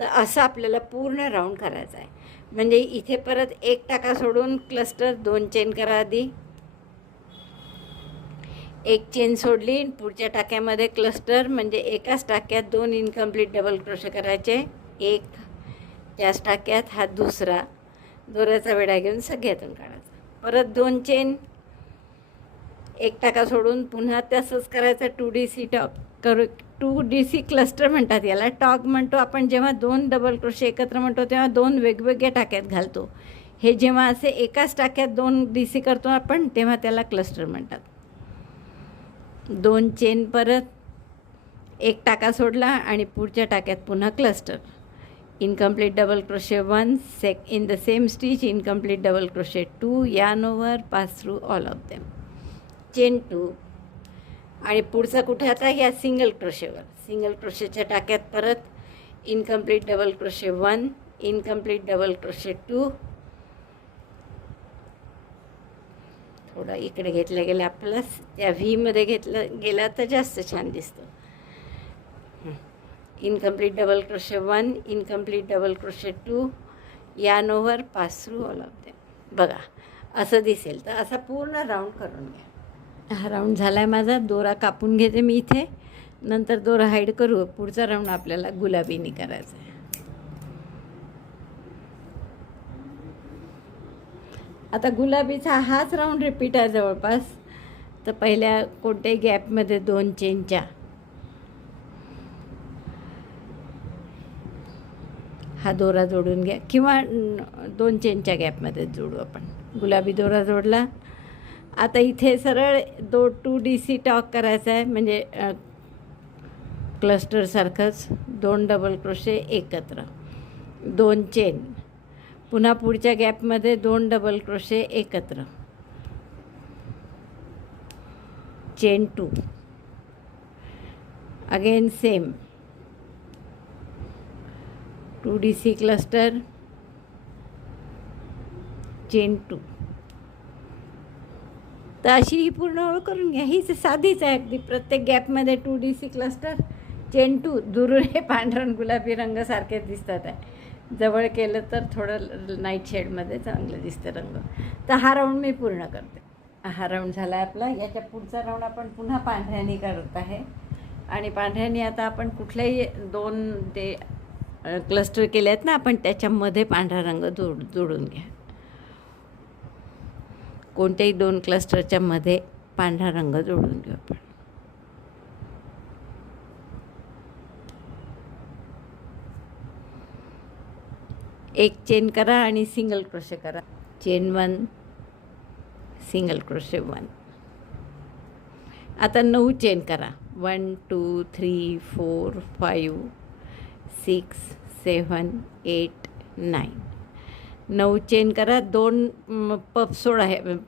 तर असं आपल्याला पूर्ण राऊंड करायचं आहे. म्हणजे इथे परत एक टाका सोडून क्लस्टर, 2 चेन करा आधी, एक चेन सोडली, पुढच्या टाक्यामध्ये क्लस्टर, म्हणजे एकाच टाक्यात 2 इनकम्प्लीट डबल क्रोशे करायचे. एक, त्याच टाक्यात हा दुसरा, दोऱ्याचा वेढा घेऊन सगळ्यातून काढायचा. परत 2 चेन, एक टाका सोडून पुन्हा तसंच करायचं. 2 DC टॉक करू, 2 DC क्लस्टर म्हणतात याला. टॉक म्हणतो आपण जेव्हा 2 डबल क्रोशे एकत्र म्हणतो तेव्हा 2 वेगवेगळ्या टाक्यात घालतो. हे जेव्हा असे एकाच टाक्यात 2 DC करतो आपण तेव्हा त्याला क्लस्टर म्हणतात. 2 चेन, परत एक टाका सोडला आणि पुढच्या टाक्यात पुन्हा cluster. Incomplete double crochet 1, in the same stitch incomplete double crochet 2, yarn over, pass through all of them, chain 2. आणि पुढचा कुठे, आता या सिंगल क्रोशेवर, सिंगल क्रोशेच्या टाक्यात परत incomplete double crochet 1, incomplete double crochet 2. थोडं इकडे घेतलं गेलं आपल्याला, त्या व्हीमध्ये घेतलं गेला तर जास्त छान दिसतं. Incomplete double crochet 1, incomplete double crochet 2, yarn over, pass through all of them. बघा असं दिसेल. तर असा पूर्ण राऊंड करून घ्या. हा राऊंड झाला आहे माझा. दोरा कापून घेते मी इथे, नंतर दोरा हाईड करू. पुढचा राऊंड आपल्याला गुलाबीनी करायचा आहे. आता गुलाबीचा हाच राऊंड रिपीट आहे जवळपास. तर पहिल्या कोणत्याही गॅपमध्ये 2 चेनच्या हा दोरा जोडून घ्या, किंवा 2 चेनच्या गॅपमध्ये जोडू आपण. गुलाबी दोरा जोडला. आता इथे सरळ 2 DC टॉक करायचा आहे, म्हणजे क्लस्टरसारखंच. 2 डबल क्रोशे एकत्र, 2 चेन, पुन्हा पुढच्या गॅपमध्ये 2 डबल क्रोशे एकत्र, chain 2, again same 2 DC cluster, chain 2. तर अशी ही पूर्ण ओळ करून घ्या. हीच साधीच आहे अगदी. प्रत्येक गॅपमध्ये 2 DC क्लस्टर, चेन 2. दुरून हे पांढरण गुलाबी रंग सारखे दिसतात आहे. जवळ केलं तर थोडं नाईट शेडमध्ये चांगलं दिसतं रंग. तर हा राऊंड मी पूर्ण करते. हा राऊंड झाला आहे आपला. याच्या पुढचा राऊंड आपण पुन्हा पांढऱ्याने करत आहे. आणि पांढऱ्याने आता आपण कुठल्याही 2 ते क्लस्टर केले आहेत ना आपण, त्याच्यामध्ये पांढरा रंग जोडून घ्या. कोणत्याही 2 क्लस्टरच्या मध्ये पांढरा रंग जोडून घेऊ आपण. एक चेन करा आणि सिंगल क्रोशे करा. Chain 1, single crochet 1. आता 9 चेन करा. 1 2 3 4 5 6 7 8 9. 9 चेन करा. 2 पफ सोडा,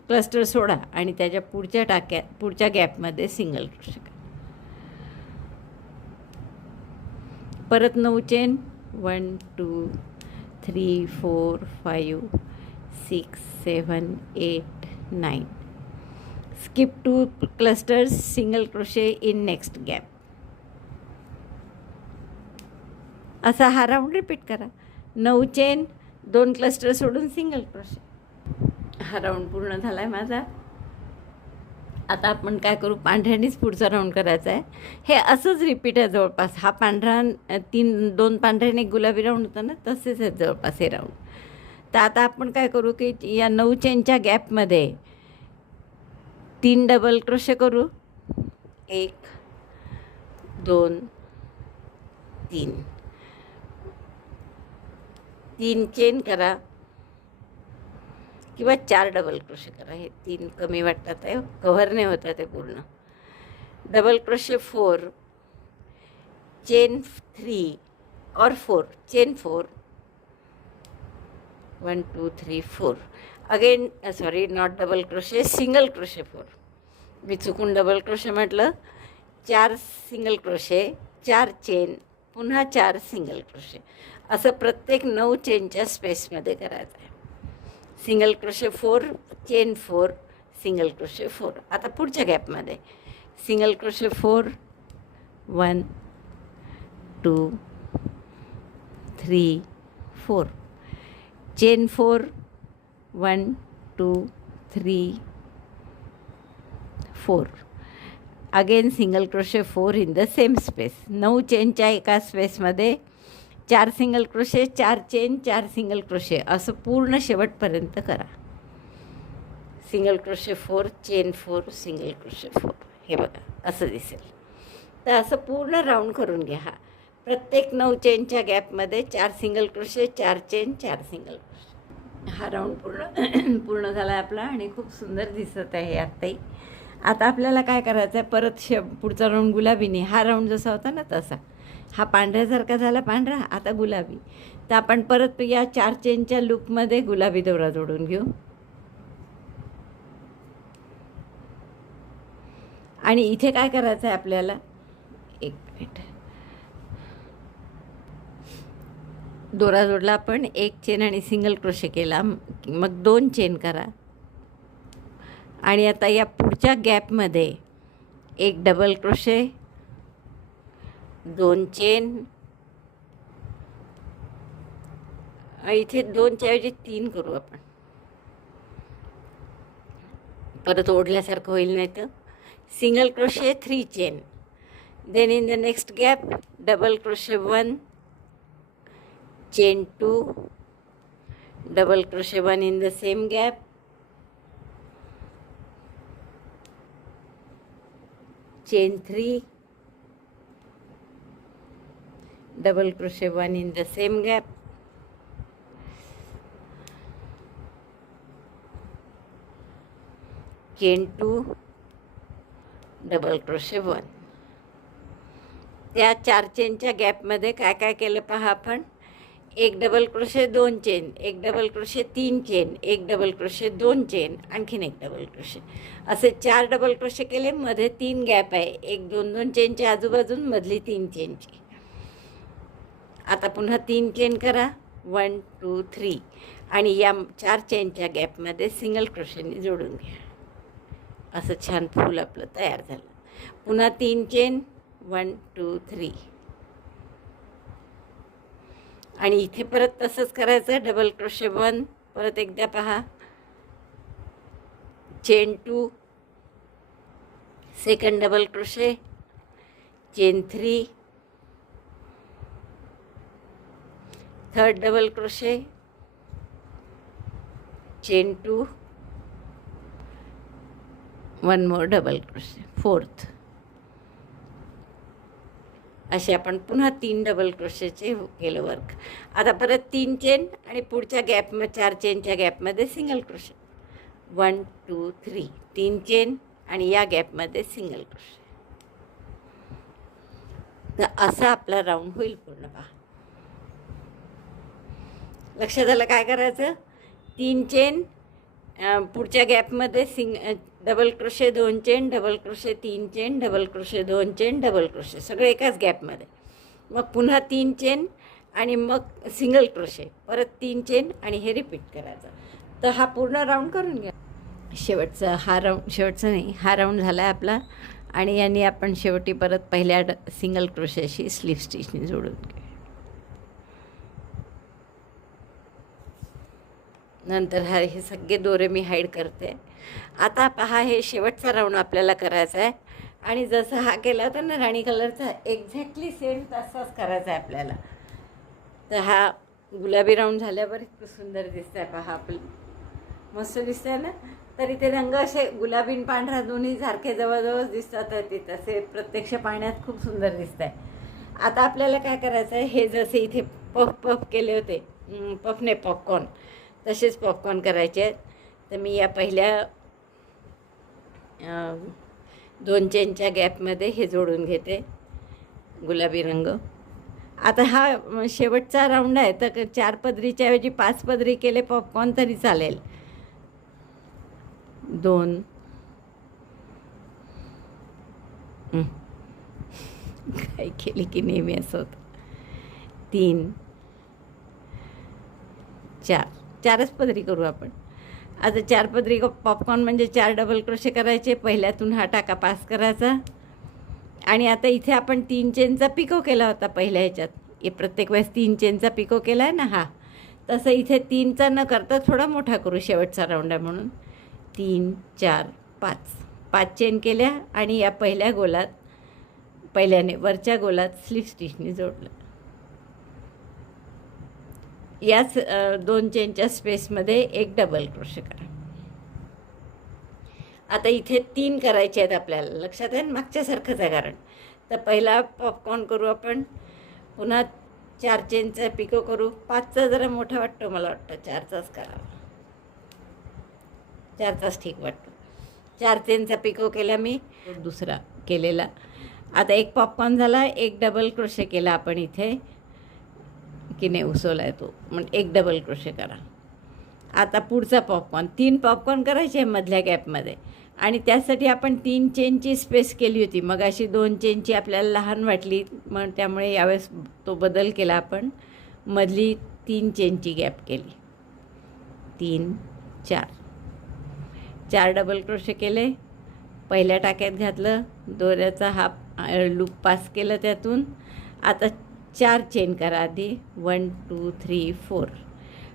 क्लस्टर सोडा आणि त्याच्या पुढच्या गॅपमध्ये सिंगल क्रोशे करा. परत 9 chain. 1 2 3 4 5 6 7 8 9. skip 2 clusters, single crochet in next gap. असा हा राऊंड रिपीट करा. 9 चेन, 2 क्लस्टर सोडून सिंगल क्रोशे. हा राऊंड पूर्ण झाला आहे माझा. आता आपण काय करू, पांढऱ्यानेच पुढचा राऊंड करायचा आहे. हे असंच रिपीट आहे जवळपास. हा पांढरा 2 पांढऱ्याने एक गुलाबी राऊंड होता ना, तसेच आहे जवळपास हे राऊंड. तर आता आपण काय करू की या 9 चेनच्या गॅपमध्ये 3 डबल क्रोशे करू. 1 2 3. 3 चेन करा किंवा 4 डबल क्रोशे करा. हे 3 कमी वाटतात आहे, कव्हर नाही होत आहे ते पूर्ण. डबल क्रोशे 4, चेन 3 और 4, chain 4. 1 2 3 4. Again sorry, not double crochet, single crochet 4. मी चुकून डबल क्रोशे म्हटलं. 4 सिंगल क्रोशे, 4 चेन, पुन्हा 4 सिंगल क्रोशे. असं प्रत्येक 9 चेनच्या स्पेसमध्ये करायचं आहे. Single crochet 4, chain 4, single crochet 4. आता पुढच्या गॅपमध्ये single crochet 4, 1 2 3 4. Chain 4, 1 2 3 4. Again single crochet 4 in the same space. 9 चेनच्या एका स्पेसमध्ये 4 single crochet, 4 chain, 4 single crochet असं पूर्ण शेवटपर्यंत करा. Single crochet 4, chain 4, single crochet 4. हे बघा असं दिसेल. तर असं पूर्ण राऊंड करून घ्या. हा प्रत्येक 9 चेनच्या गॅपमध्ये 4 single crochet, 4 chain, 4 single crochet. हा राऊंड पूर्ण झाला आहे आपला आणि खूप सुंदर दिसत आहे आत्ताही. आता आपल्याला काय करायचं आहे, परत पुढचा राऊंड गुलाबीने. हा राऊंड जसा होता ना तसा. हा पांढऱ्यासारखा झाला पांढरा, आता गुलाबी. तर आपण परत या 4 चेनच्या लूपमध्ये गुलाबी दोरा जोडून घेऊ. आणि इथे काय करायचं आहे आपल्याला, एक मिनिट. दोरा जोडला आपण, 1 चेन आणि सिंगल क्रोशे केला, मग 2 चेन करा. आणि आता या पुढच्या गॅपमध्ये 1 डबल क्रोशे, 2 चेन. इथे 2च्या ऐवजी 3 करू आपण, परत ओढल्यासारखं होईल नाही तर. Single crochet, 3 chain. Then in the next gap double crochet 1, chain 2, double crochet 1 in the same gap, chain 3, double crochet 1 in the same gap, chain 2, double crochet 1. त्या 4 चेनच्या गॅपमध्ये काय काय केलं पहा आपण. 1 double crochet, 2 chain, 1 double crochet, 3 chain, 1 double crochet, 2 chain, आणखीन 1 double crochet. असे 4 double crochet केले. मध्ये 3 गॅप आहे, 1 2 2 चेनच्या आजूबाजून मधली 3 चेनची. आता पुन्हा 3 चेन करा. 1 2 3. आणि या 4 चेनच्या गॅपमध्ये सिंगल क्रोशेने जोडून घ्या. असं छान फूल आपलं तयार झालं. पुन्हा 3 चेन, 1 2 3. आणि इथे परत तसंच करायचं. डबल क्रोशे 1, परत एकदा पहा, chain 2, second double crochet, chain 3, third double crochet, chain 2, 1 more double crochet, fourth. असे आपण पुन्हा 3 डबल क्रोशेचे केलं वर्क. आता परत 3 चेन आणि पुढच्या गॅपमध्ये 4 चेनच्या गॅपमध्ये सिंगल क्रोशे. 1 2 3 3 चेन आणि या गॅपमध्ये सिंगल क्रोशे. तर असा आपला राऊंड होईल पूर्ण. पहा, लक्षात आलं काय करायचं. 3 चेन, पुढच्या गॅपमध्ये double crochet 2 chain, double crochet 3 chain, double crochet 2 chain, double crochet, सगळे एकाच गॅपमध्ये. मग पुन्हा 3 चेन आणि मग सिंगल क्रोशे, परत 3 चेन आणि हे रिपीट करायचं. तर हा पूर्ण राऊंड करून घ्या. शेवटचा हा राऊंड झाला आहे आपला. आणि यांनी आपण शेवटी परत पहिल्या सिंगल क्रोशेशी स्लीव स्टिचने जोडून घ्या. नंतर हे सगळे दोरे मी हाईड करते. आता पहा, हे शेवटचा राऊंड आपल्याला करायचा आहे. आणि जसं हा केला होता ना राणी कलरचा, एक्झॅक्टली सेम तसाच करायचा आहे आपल्याला. तर हा गुलाबी राऊंड झाल्यावर इतकं सुंदर दिसतं आहे. पहा, आपलं मस्त दिसतं आहे ना. तर इथे रंग असे गुलाबी पांढरा दोन्ही सारखे जवळजवळ दिसतात. ते तसे प्रत्यक्ष पाहण्यात खूप सुंदर दिसत आहे. आता आपल्याला काय करायचं आहे, हे जसे इथे पफ केले होते, पफने पॉपकॉर्न, तसेच पॉपकॉर्न करायचे आहेत. तर मी या पहिल्या 2 चेनच्या गॅपमध्ये हे जोडून घेते गुलाबी रंग. आता हा शेवटचा राऊंड आहे, तर 4 पदरीच्या ऐवजी 5 पदरी केले पॉपकॉर्न तरी चालेल. 2 काय केली की नेहमी असं होतं. 3 4 4च पदरी करू आपण. आता 4 पदरी पॉपकॉर्न म्हणजे 4 डबल क्रोशे करायचे. पहिल्यातून हा टाका पास करायचा. आणि आता इथे आपण 3 चेनचा पिको केला होता पहिल्या ह्याच्यात. हे प्रत्येक वेळेस 3 चेनचा पिको केला आहे ना हा, तसं इथे 3चा न करता थोडा मोठा करू, शेवटचा राऊंड आहे म्हणून. 3 4 5 चेन केल्या आणि या पहिल्याने वरच्या गोलात स्लीव स्टिचने जोडलं. याच 2 चेनच्या स्पेसमध्ये एक डबल क्रोशे करा. आता इथे 3 करायचे आहेत आपल्याला, लक्षात आहे ना, मागच्यासारखंच आहे कारण. तर पहिला पॉपकॉर्न करू आपण, पुन्हा 4 चेनचा पिको करू. 5चा जरा मोठा वाटतो मला वाटतं, 4चाच करावा. 4चाच ठीक वाटतो. 4 चेनचा पिको केला मी, दुसरा केलेला. आता एक पॉपकॉर्न झाला, एक डबल क्रोशे केला आपण इथे की नाही उसवला आहे तो, म्हणजे एक डबल क्रोशे करा. आता पुढचा पॉपकॉर्न, 3 पॉपकॉर्न करायचे आहे मधल्या गॅपमध्ये. आणि त्यासाठी आपण 3 चेनची स्पेस केली होती. मग अशी 2 चेनची आपल्याला लहान वाटली, मग त्यामुळे यावेळेस तो बदल केला आपण. मधली 3 चेनची गॅप केली. 3 4 डबल क्रोशे केले, पहिल्या टाक्यात घातलं, दोऱ्याचा हा लूप पास केलं त्यातून. आता 4 चेन करा आधी, 1 2 3 4.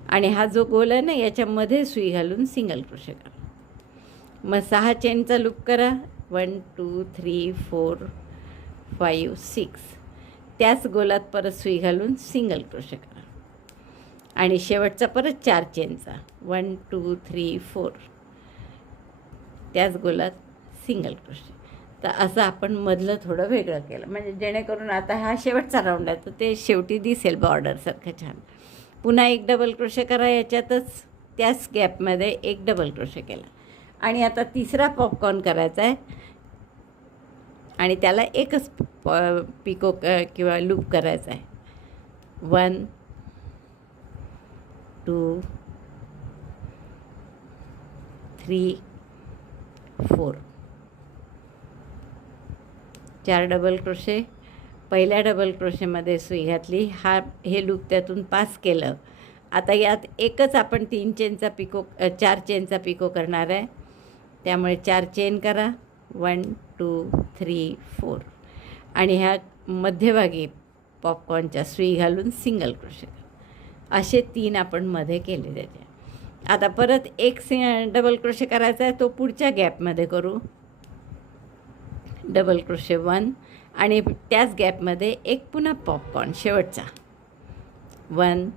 आणि हा जो गोल आहे ना याच्यामध्ये सुई घालून सिंगल क्रोशे करा. मग 6 चेनचा लूप करा, 1 2 3 4 5 6. त्याच गोलात परत सुई घालून सिंगल क्रोशे करा. आणि शेवटचा परत 4 चेनचा, 1 2 3 4. त्याच गोलात सिंगल क्रोशे. तर असं आपण मधलं थोडं वेगळं केलं, म्हणजे जेणेकरून आता हा शेवटचा राऊंड आहे तर ते शेवटी दिसेल बॉर्डरसारखं छान. पुन्हा एक डबल क्रोशे करा याच्यातच, त्याच गॅपमध्ये एक डबल क्रोशे केला. आणि आता तिसरा पॉपकॉर्न करायचा आहे आणि त्याला एकच पिको किंवा लूप करायचा आहे. 1 2 3 4. 4 डबल क्रोशे, पहिल्या डबल क्रोशेमध्ये सुई घातली, हे लूप त्यातून पास केलं. आता यात एकच आपण 3 चेनचा पिको 4 चेनचा पिको करणार आहे. त्यामुळे 4 चेन करा, 1 2 3 4. आणि ह्या मध्यभागी पॉपकॉर्नच्या सुई घालून सिंगल क्रोशे करा. असे 3 आपण मध्ये केले त्याचे. आता परत एक डबल क्रोशे करायचा आहे, तो पुढच्या गॅपमध्ये करू. डबल क्रोशे 1 आणि त्याच गॅपमध्ये एक पुन्हा पॉपकॉर्न शेवटचा, 1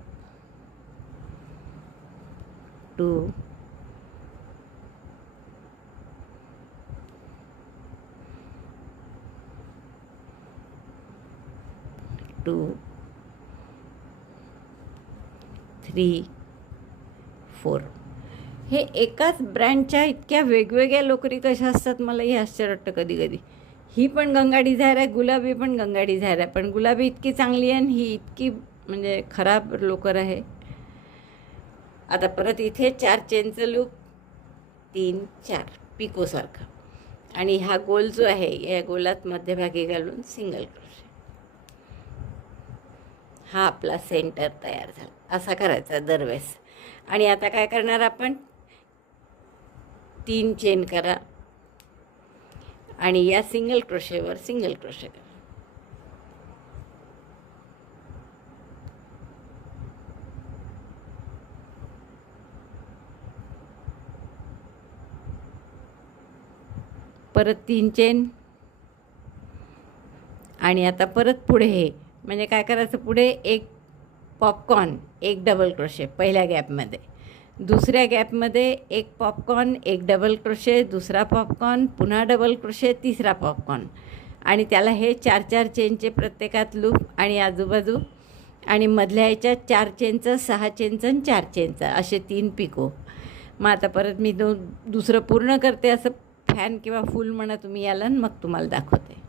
2 3 2 3 4. हे एकाच ब्रँडच्या इतक्या वेगवेगळ्या लोकरी कशा असतात मलाही आश्चर्य वाटतं कधी कधी. ही पण गंगा डिझायर आहे, गुलाबी पण गंगा डिझायर आहे, पण गुलाबी इतकी चांगली आहे आणि ही इतकी म्हणजे खराब लोकर आहे. आता परत इथे 4 चेनचं लूप, 3 4 पिकोसारखा, आणि हा गोल जो आहे या गोलात मध्यभागी घालून सिंगल क्रोशे. हा आपला सेंटर तयार झाला. असा करायचा दरवेळेस. आणि आता काय करणार आपण, 3 चेन करा आणि या सिंगल क्रोशेवर सिंगल क्रोशे करा. परत 3 चेन आणि आता परत पुढे हे म्हणजे काय करायचं, पुढे एक पॉपकॉर्न, एक डबल क्रोशे पहिल्या गॅपमध्ये, दुसऱ्या गॅपमध्ये एक पॉपकॉर्न, एक डबल क्रोशे, दुसरा पॉपकॉर्न, पुन्हा डबल क्रोशे, तिसरा पॉपकॉर्न, आणि त्याला हे 4 4 चेनचे प्रत्येकात लूप आणि आजूबाजू, आणि मधल्या ह्याच्यात 4 चेनचं, 6 चेनचं आणि 4 चेनचं असे 3 पिको. मग आता परत मी दुसरं पूर्ण करते, असं फॅन किंवा फुल म्हणा तुम्ही याला, मग तुम्हाला दाखवते.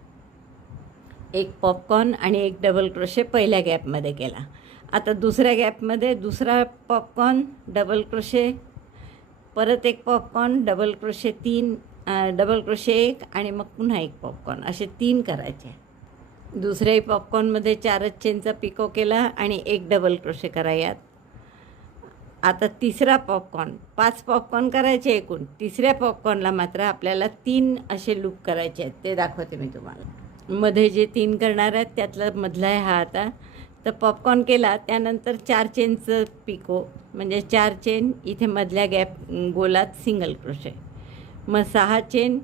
एक पॉपकॉर्न आणि एक डबल क्रोशे पहिल्या गॅपमध्ये केला. आता दुसऱ्या गॅपमध्ये दुसरा पॉपकॉर्न, डबल क्रोशे, परत एक popcorn, double crochet 3, double crochet 1 आणि मग पुन्हा एक पॉपकॉर्न, असे 3 करायचे. दुसऱ्याही पॉपकॉर्नमध्ये 4च चेनचा पिको केला आणि एक डबल क्रोशे करा यात. आता तिसरा पॉपकॉर्न, 5 पॉपकॉर्न करायचे एकूण. तिसऱ्या पॉपकॉर्नला मात्र आपल्याला 3 असे लूप करायचे आहेत, ते दाखवते मी तुम्हाला. मध्ये जे 3 करणार आहेत त्यातला मधला आहे हा. आता तर पॉपकॉर्न केला, त्यानंतर 4 चेनचं पिको म्हणजे 4 चेन, इथे मधल्या गॅप गोलात सिंगल क्रोशे, मग 6 चेन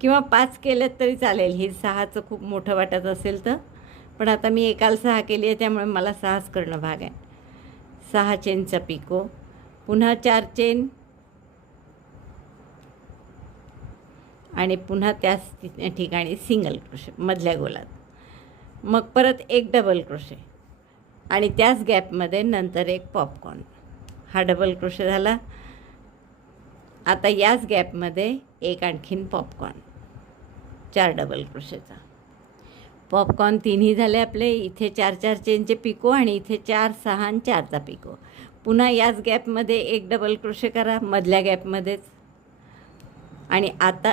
किंवा 5 केलं तरी चालेल. हे 6चं खूप मोठं वाटत असेल तर, पण आता मी एकाला 6 केली आहे त्यामुळे मला 6च करणं भाग आहे. 6 चेनचा पिको, पुन्हा 4 चेन आणि पुन्हा त्याच ठिकाणी सिंगल क्रोशे मधल्या गोलात, मग परत एक डबल क्रोशे आणि त्याच गॅपमध्ये नंतर एक पॉपकॉर्न. हा डबल क्रोशे झाला. आता याच गॅपमध्ये एक आणखीन पॉपकॉर्न, 4 डबल क्रोशेचा. पॉपकॉर्न 3ही झाले आपले. इथे 4 4 चेनचे पिको आणि इथे 4 6 आणि 4चा पिको. पुन्हा याच गॅपमध्ये एक डबल क्रोशे करा मधल्या गॅपमध्येच, आणि आता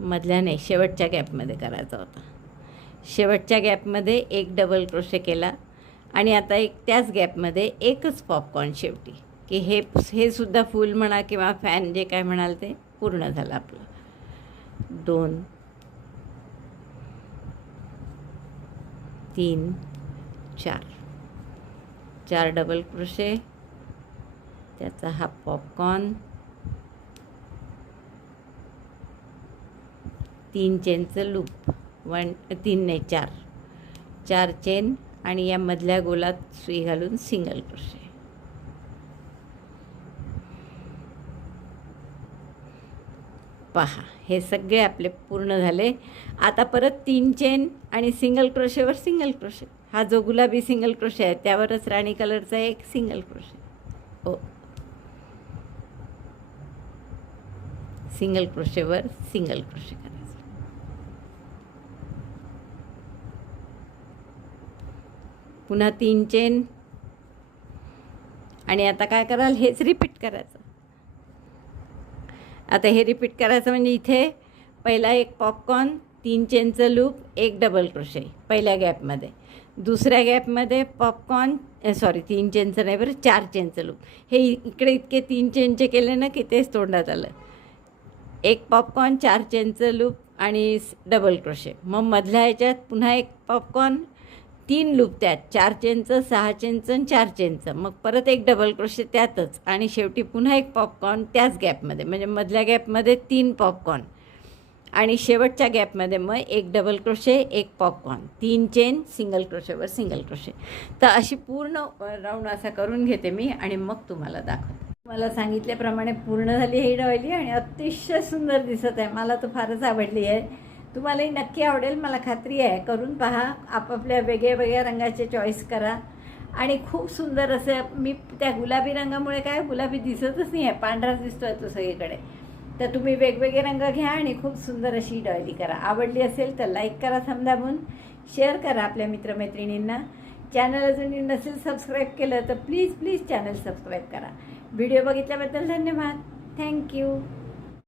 मधल्या नाही, शेवटच्या गॅपमध्ये करायचा होता. शेवटच्या गॅपमध्ये एक डबल क्रोशे केला आणि आता एक त्याच गॅपमध्ये एकच पॉपकॉर्न शेवटी, की हे सुद्धा फुल म्हणा किंवा फॅन जे काय म्हणाल ते पूर्ण झालं आपलं. 2 3 4 डबल क्रोशे, त्याचा हा पॉपकॉर्न, 3 चेनचं लूप, 4 चेन आणि या मधल्या गोलात सुई घालून सिंगल क्रोशे. पहा हे सगळे आपले पूर्ण झाले. आता परत 3 चेन आणि सिंगल क्रोशेवर सिंगल क्रोशे. हा जो गुलाबी सिंगल क्रोशे आहे त्यावरच राणी कलरचा एक सिंगल क्रोशे. सिंगल क्रोशेवर सिंगल क्रोशे करायचं. पुन्हा 3 चेन आणि आता काय कराल, हेच रिपीट करायचं. आता हे रिपीट करायचं म्हणजे इथे पहिला एक पॉपकॉर्न, 3 चेनचं लूप, एक डबल क्रोशे पहिल्या गॅपमध्ये, दुसऱ्या गॅपमध्ये पॉपकॉर्न 3 चेनचं नाही बरं, 4 चेनचं लूप. हे इकडे इतके 3 चेनचे केले ना की तेच तोंडात आलं. एक पॉपकॉर्न, 4 चेनचं लूप आणि डबल क्रोशे, मग मधल्या ह्याच्यात पुन्हा एक पॉपकॉर्न, 3 लूप त्यात, 4 चेनचं, 6 चेनचं आणि 4 चेनचं, मग परत एक डबल क्रोशे त्यातच, आणि शेवटी पुन्हा एक पॉपकॉर्न त्याच गॅपमध्ये, म्हणजे मधल्या गॅपमध्ये 3 पॉपकॉर्न आणि शेवटच्या गॅपमध्ये मग एक डबल क्रोशे, एक पॉपकॉर्न, 3 चेन, सिंगल क्रोशेवर सिंगल क्रोशे. तर अशी पूर्ण राऊंड असा करून घेते मी आणि मग तुम्हाला दाखवते. मला सांगितल्याप्रमाणे पूर्ण झाली ही डॉयली आणि अतिशय सुंदर दिसत आहे. मला तर फारच आवडली आहे. तुम्हालाही नक्की आवडेल, मला खात्री आहे. करून पहा, आपापल्या वेगळ्या वेगळ्या रंगाचे चॉईस करा. आणि खूप सुंदर असं, मी त्या गुलाबी रंगामुळे काय गुलाबी दिसतच नाही आहे, पांढराच दिसतो आहे तो सगळीकडे. तर तुम्ही वेगवेगळे रंग घ्या आणि खूप सुंदर अशी डॉयली करा. आवडली असेल तर लाईक करा, दाबून शेअर करा आपल्या मित्रमैत्रिणींना. चॅनल अजूनही नसेल सबस्क्राईब केलं तर प्लीज चॅनल सबस्क्राईब करा. व्हिडिओ बघितल्याबद्दल धन्यवाद. थँक्यू.